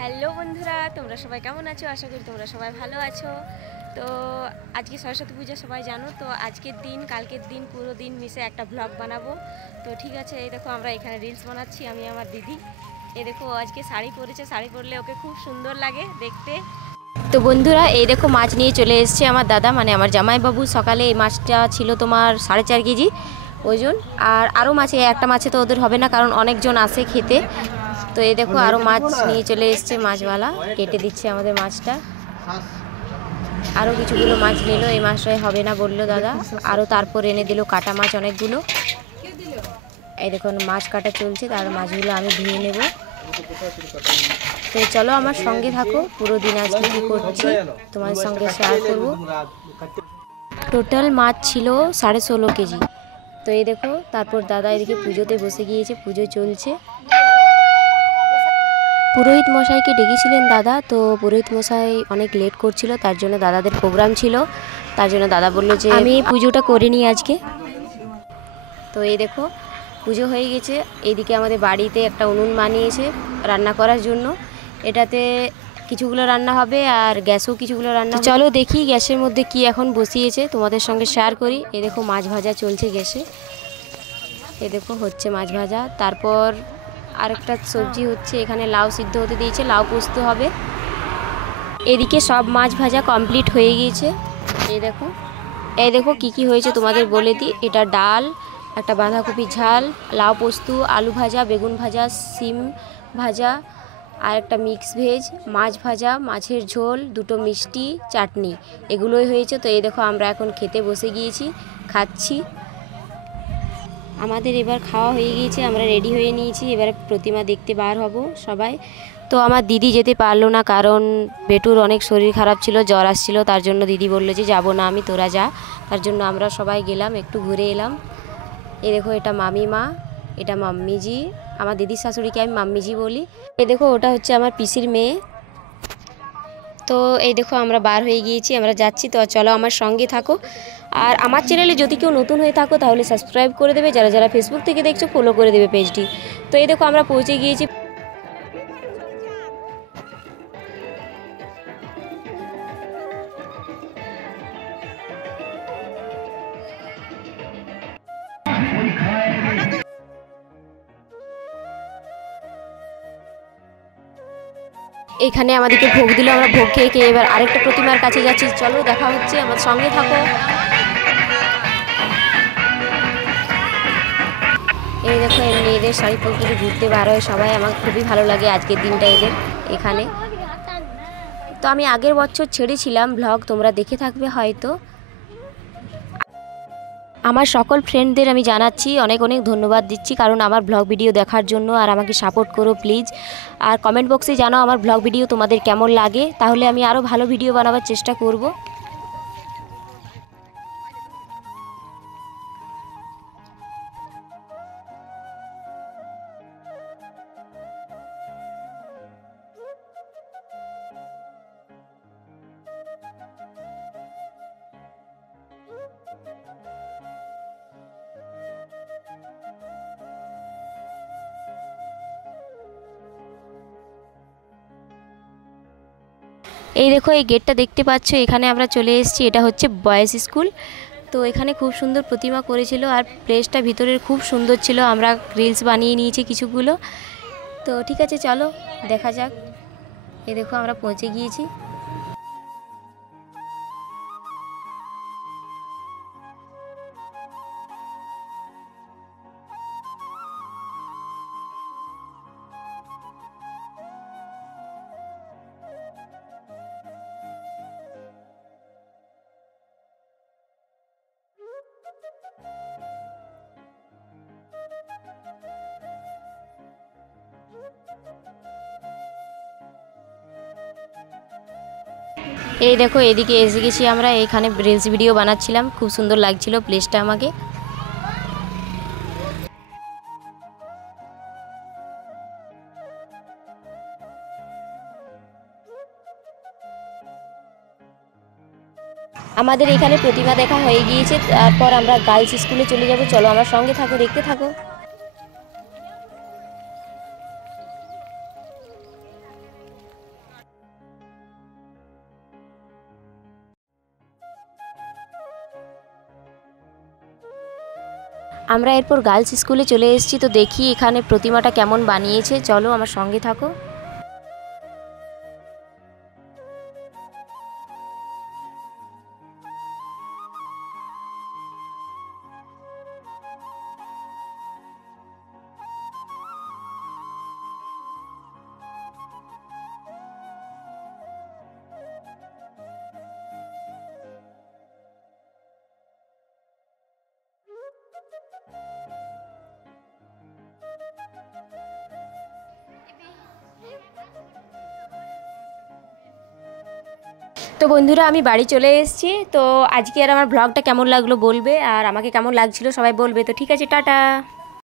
Hello বন্ধুরা, তোমরা সবাই কেমন আছো? আশা করি তোমরা সবাই ভালো আছো। তো আজকে সরস্বতী পূজা সবাই জানো। তো আজকের দিন কালকের দিন পুরো দিন মিশে একটা ব্লগ বানাবো। তো ঠিক আছে, এই দেখো আমরা এখানে রিলস বানাচ্ছি, আমি আমার দিদি। এই দেখো আজকে শাড়ি পরেছে, শাড়ি পরলে ওকে খুব সুন্দর লাগে দেখতে। তো বন্ধুরা, এই দেখো মাছ নিয়ে চলে এসছে আমার দাদা, মানে আমার জামাইবাবু। সকালে এই মাছটা ছিল তোমার 4.5 কেজি ওজন। আর আরও মাছে, একটা মাছে তো ওদের হবে না, কারণ অনেকজন আসে খেতে। তো এই দেখো আরও মাছ নিয়ে চলে এসছে মাছওয়ালা, কেটে দিচ্ছে আমাদের মাছটা। আরও কিছুগুলো মাছ নিল, এই মাছটাই হবে না বললো দাদা। আরও তারপর এনে দিল কাটা মাছ অনেকগুলো। এই দেখুন মাছ কাটা চলছে, তার মাছগুলো আমি ধুয়ে নেব। তো চলো আমার সঙ্গে থাকো, পুরো দিন আজকে কী করছি তোমাদের সঙ্গে শেয়ার করব। টোটাল মাছ ছিল 16.5 কেজি। তো এই দেখো তারপর দাদা এদিকে পুজোতে বসে গিয়েছে, পুজো চলছে। পুরোহিত মশাইকে ডেকেছিলেন দাদা, তো পুরোহিত মশাই অনেক লেট করছিল, তার জন্য দাদাদের প্রোগ্রাম ছিল, তার জন্য দাদা বললো যে আমি পুজোটা করে নিই আজকে। তো এই দেখো পুজো হয়ে গেছে। এইদিকে আমাদের বাড়িতে একটা উনুন বানিয়েছে রান্না করার জন্য, এটাতে কিছুগুলো রান্না হবে আর গ্যাসও কিছুগুলো রান্না। চলো দেখি গ্যাসের মধ্যে কি এখন বসিয়েছে, তোমাদের সঙ্গে শেয়ার করি। এই দেখো মাছ ভাজা চলছে গ্যাসে, এই দেখো হচ্ছে মাছ ভাজা। তারপর আরেকটা সবজি হচ্ছে, এখানে লাউ সিদ্ধ হতে দিয়েছে, লাউ পোস্ত হবে। এদিকে সব মাছ ভাজা কমপ্লিট হয়ে গিয়েছে। এই দেখো কি কি হয়েছে তোমাদের বলে দিই। এটা ডাল, একটা বাঁধাকপি ঝাল, লাউ পোস্ত, আলু ভাজা, বেগুন ভাজা, সিম ভাজা, আর একটা মিক্স ভেজ, মাছ ভাজা, মাছের ঝোল, দুটো মিষ্টি, চাটনি, এগুলোই হয়েছে। তো এই দেখো আমরা এখন খেতে বসে গিয়েছি, খাচ্ছি। আমাদের এবার খাওয়া হয়ে গিয়েছে, আমরা রেডি হয়ে নিয়েছি, এবারে প্রতিমা দেখতে বার হব সবাই। তো আমার দিদি যেতে পারলো না, কারণ বেটুর অনেক শরীর খারাপ ছিল, জ্বর আসছিল, তার জন্য দিদি বললো যে যাবো না আমি, তোরা যা। তার জন্য আমরা সবাই গেলাম, একটু ঘুরে এলাম। এই দেখো এটা মামিমা, এটা মাম্মিজি, আমার দিদির শাশুড়িকে আমি মাম্মিজি বলি। এই দেখো ওটা হচ্ছে আমার পিসির মেয়ে। তো এই দেখো আমরা বার হয়ে গিয়েছি, আমরা যাচ্ছি। তো চলো আমার সঙ্গে থাকো। আর আমার চ্যানেলে যদি কেউ নতুন হয়ে থাকো তাহলে সাবস্ক্রাইব করে দেবে, যারা যারা ফেসবুক থেকে দেখছো ফলো করে দেবে পেজটি। তো এই দেখো আমরা পৌঁছে গিয়েছি। এখানে আমাদেরকে ভোগ দিল, আমরা ভোগ খেয়ে খেয়ে এবার আরেকটা প্রতিমার কাছে যাচ্ছি। চলো দেখা হচ্ছে, আমার সঙ্গে থাকো। এই দেখো এমনি এদের শাড়ি পরে ঘুরতে বার হয় সবাই, আমার খুবই ভালো লাগে আজকের দিনটা এদের এখানে। তো আমি আগের বছর ছেড়েছিলাম ব্লগ, তোমরা দেখে থাকবে হয়তো। আমার সকল ফ্রেন্ডদের আমি জানাচ্ছি, অনেক অনেক ধন্যবাদ দিচ্ছি, কারণ আমার ব্লগ ভিডিও দেখার জন্য। আর আমাকে সাপোর্ট করো প্লিজ। আর কমেন্ট বক্সে জানাও আমার ব্লগ ভিডিও তোমাদের কেমন লাগে, তাহলে আমি আরও ভালো ভিডিও বানাবার চেষ্টা করব। এই দেখো এই গেটটা দেখতে পাচ্ছ, এখানে আমরা চলে এসেছি, এটা হচ্ছে বয়েজ স্কুল। তো এখানে খুব সুন্দর প্রতিমা করেছিল, আর প্লেসটা ভিতরের খুব সুন্দর ছিল, আমরা রিলস বানিয়ে নিয়েছি কিছুগুলো। তো ঠিক আছে চলো দেখা যাক। এই দেখো আমরা পৌঁছে গিয়েছি। এই দেখো এদিকে এসে গেছি আমরা, এখানে রিলস ভিডিও বানাচ্ছিলাম, খুব সুন্দর লাগছিল প্লেসটা আমাকে। আমাদের এখানে প্রতিমা দেখা হয়ে গিয়েছে, তারপর আমরা গার্লস স্কুলে চলে যাব। চলো আমার সঙ্গে থাকো, দেখতে থাকো। আমরা এরপর গার্লস স্কুলে চলে এসেছি। তো দেখি এখানে প্রতিমাটা কেমন বানিয়েছে, চলো আমার সঙ্গে থাকো। তো বন্ধুরা আমি বাড়ি চলে এসেছি। তো আজকে আর আমার ব্লগটা কেমন লাগলো বলবে, আর আমাকে কেমন লাগছিল সবাই বলবে। তো ঠিক আছে, টাটা।